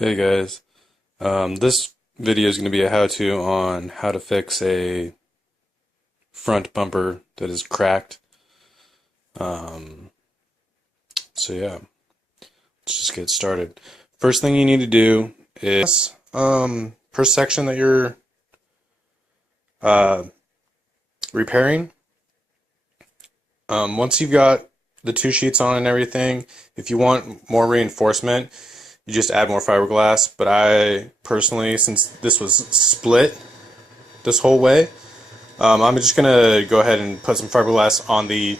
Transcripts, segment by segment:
Hey guys, this video is going to be a how-to on how to fix a front bumper that is cracked. Um, so yeah, let's just get started. First thing you need to do is per section that you're uh, repairing. Once you've got the two sheets on and everything, if you want more reinforcement, you just add more fiberglass. But I personally, since this was split this whole way, I'm just gonna go ahead and put some fiberglass on the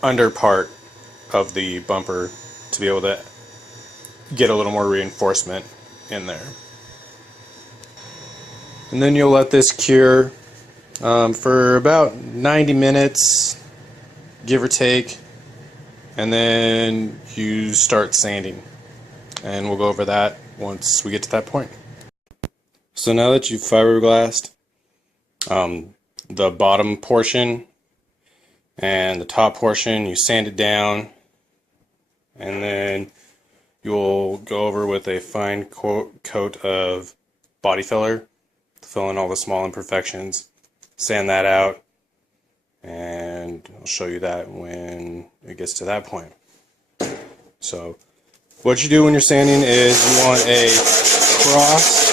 under part of the bumper to be able to get a little more reinforcement in there. And then you'll let this cure for about 90 minutes, give or take, and then you start sanding. And we'll go over that once we get to that point. So now that you've fiberglassed the bottom portion and the top portion, you sand it down, and then you'll go over with a fine coat of body filler to fill in all the small imperfections, sand that out, and I'll show you that when it gets to that point. So what you do when you're sanding is you want a cross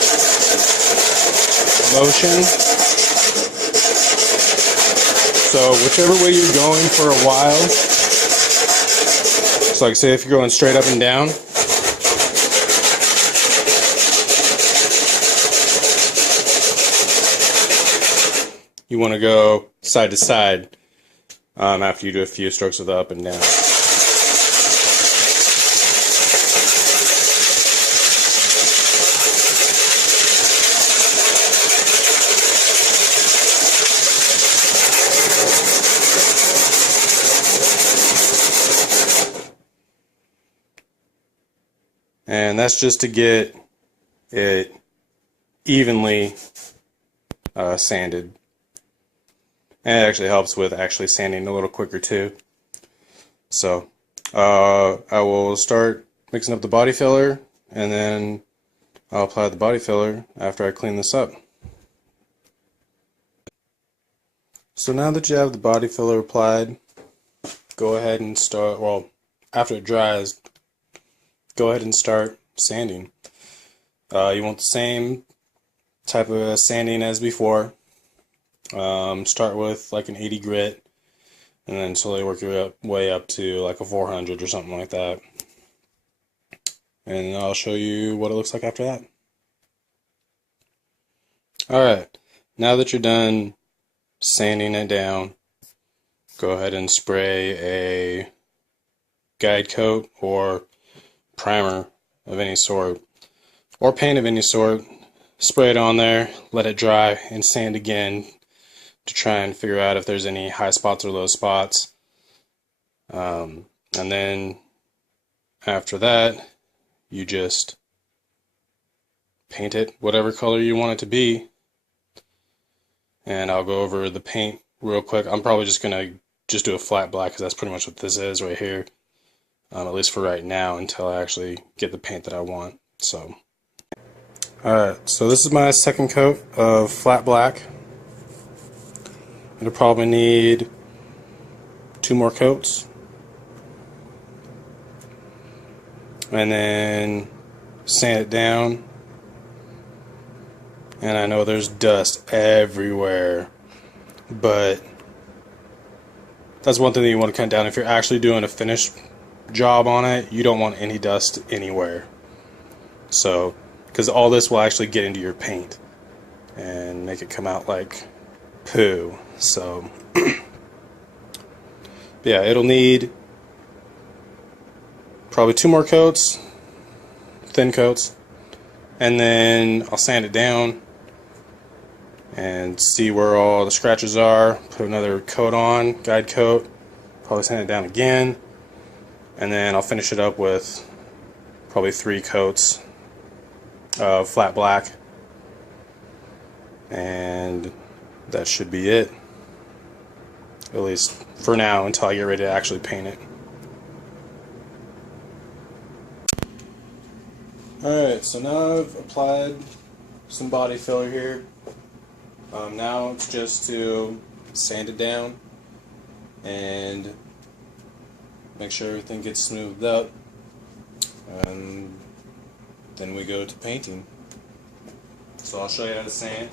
motion. So whichever way you're going for a while, so like say if you're going straight up and down, you want to go side to side after you do a few strokes of the up and down. And that's just to get it evenly sanded. And it actually helps with actually sanding a little quicker too. So I will start mixing up the body filler, and then I'll apply the body filler after I clean this up. So now that you have the body filler applied, go ahead and start, well, after it dries, go ahead and start sanding. You want the same type of sanding as before. Start with like an 80 grit, and then slowly work your way up to like a 400 or something like that. And I'll show you what it looks like after that. Alright, now that you're done sanding it down, go ahead and spray a guide coat or primer of any sort, or paint of any sort. Spray it on there, let it dry, and sand again to try and figure out if there's any high spots or low spots. And then after that, you just paint it whatever color you want it to be. And I'll go over the paint real quick. I'm probably just gonna do a flat black, because that's pretty much what this is right here. At least for right now, until I actually get the paint that I want. So, alright, so this is my second coat of flat black. It'll probably need 2 more coats. And then sand it down. And I know there's dust everywhere, but that's one thing that you want to cut down. If you're actually doing a finished job on it, you don't want any dust anywhere. So, because all this will actually get into your paint and make it come out like poo. So yeah, it'll need probably 2 more coats, thin coats, and then I'll sand it down and see where all the scratches are. Put another coat on, guide coat, probably sand it down again, and then I'll finish it up with probably 3 coats of flat black, and that should be it, at least for now, until I get ready to actually paint it. Alright, so now I've applied some body filler here. Now it's just to sand it down and make sure everything gets smoothed up, and then we go to painting. So I'll show you how to sand.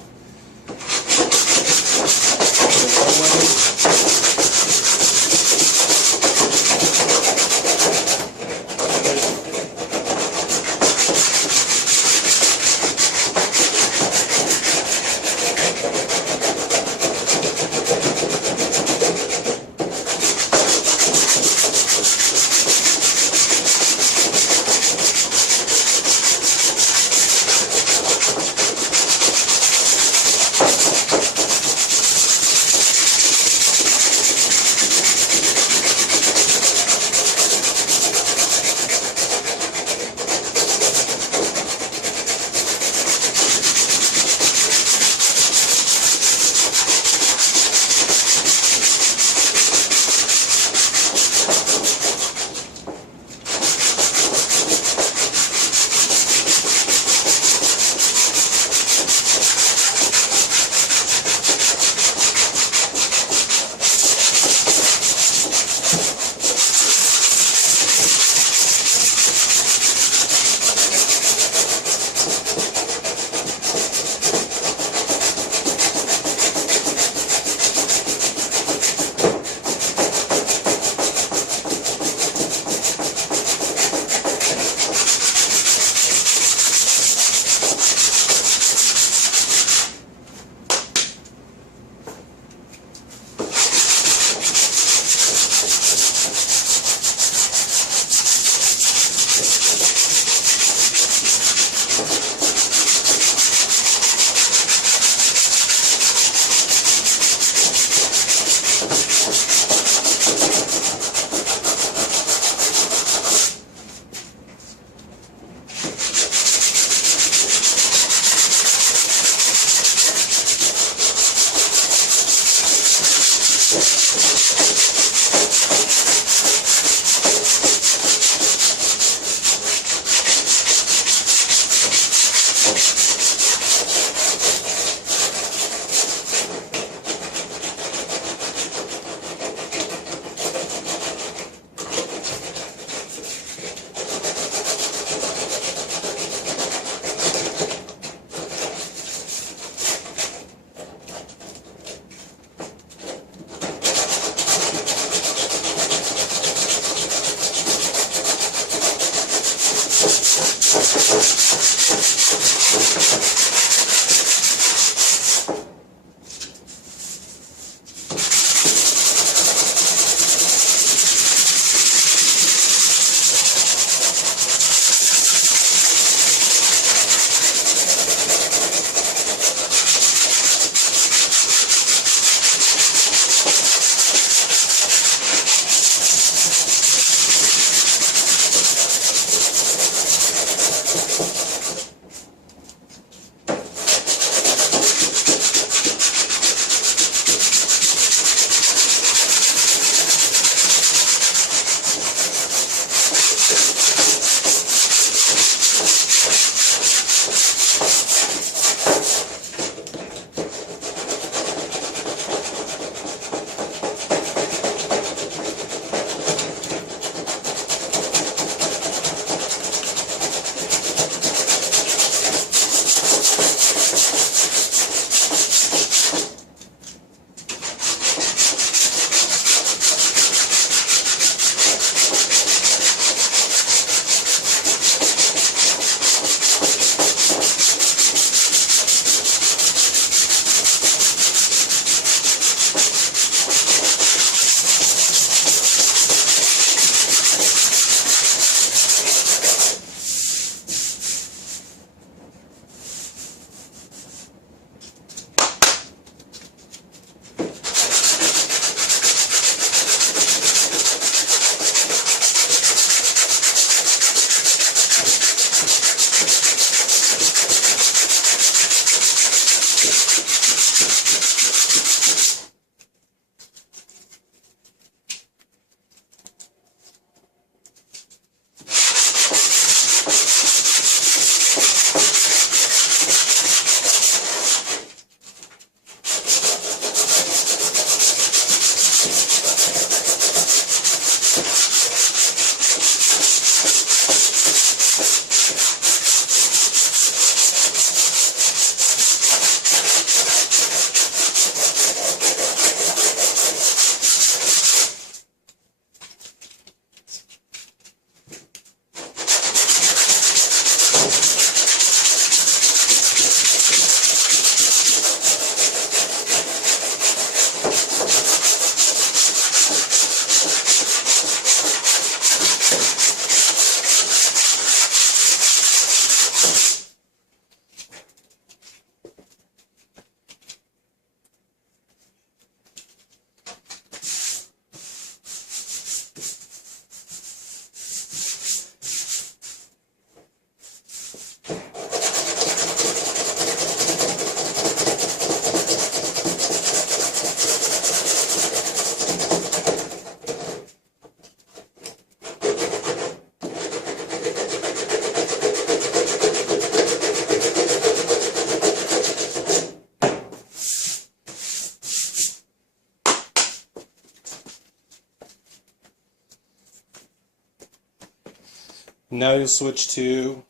Now you'll switch to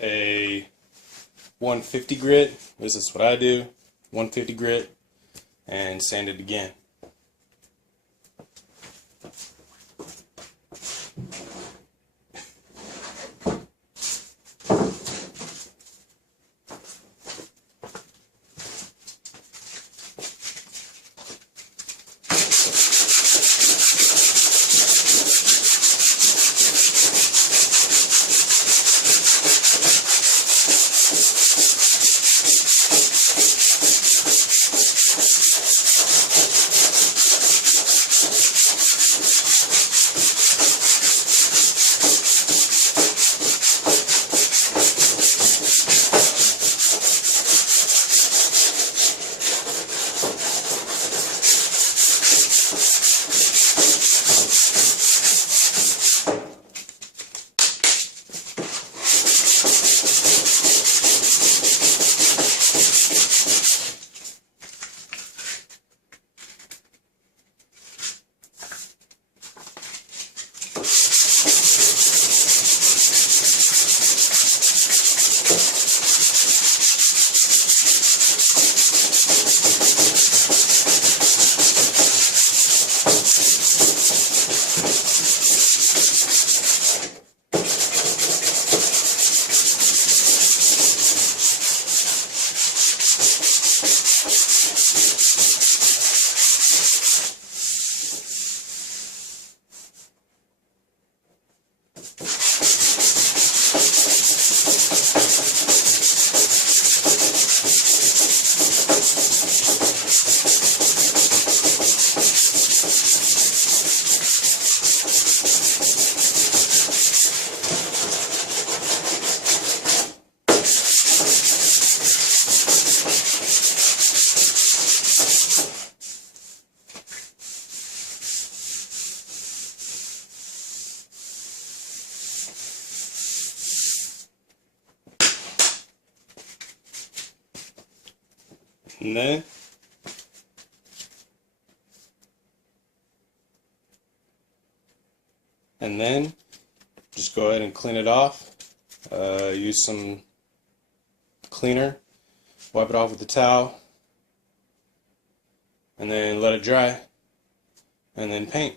a 150 grit. This is what I do. 150 grit, and sand it again. And then just go ahead and clean it off. Use some cleaner, wipe it off with a towel, and then let it dry, and then paint.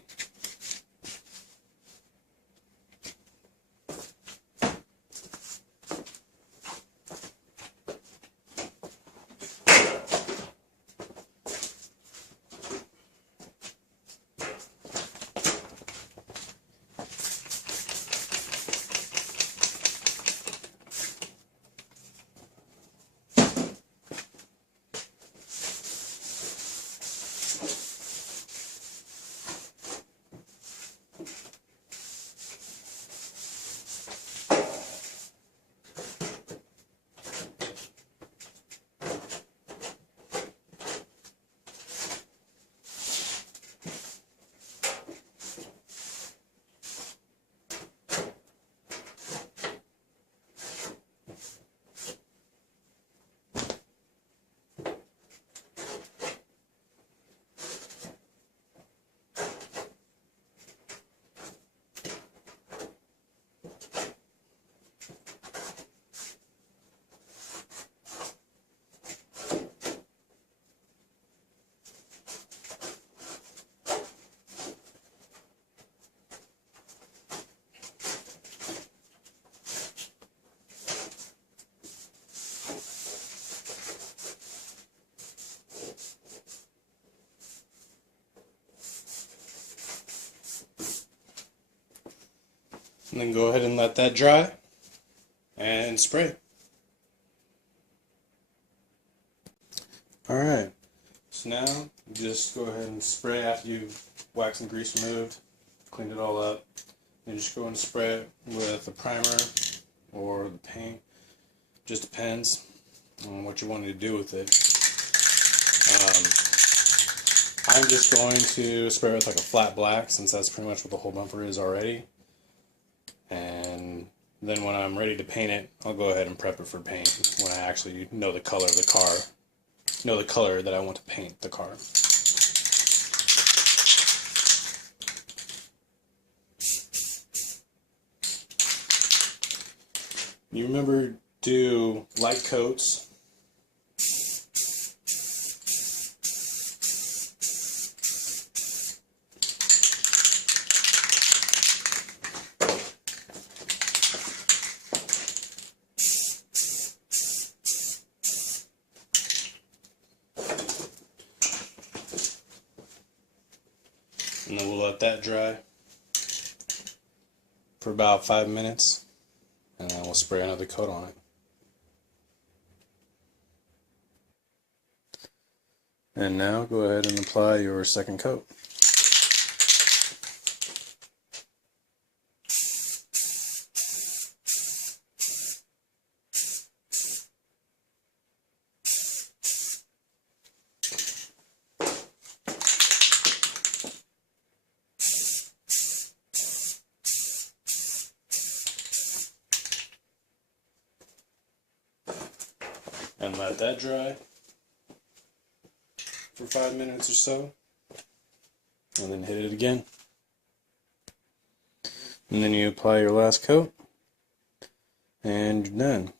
And then go ahead and let that dry and spray. Alright, so now just go ahead and spray after you've wax and grease removed, cleaned it all up. Then just go and spray it with a primer or the paint. Just depends on what you want to do with it. I'm just going to spray it with like a flat black, since that's pretty much what the whole bumper is already. And then when I'm ready to paint it, I'll go ahead and prep it for paint when I actually know the color of the car. Know the color that I want to paint the car. You remember, do light coats. And then we'll let that dry for about 5 minutes, and then we'll spray another coat on it. And now go ahead and apply your second coat. And let that dry for 5 minutes or so, and then hit it again. And then you apply your last coat, and you're done.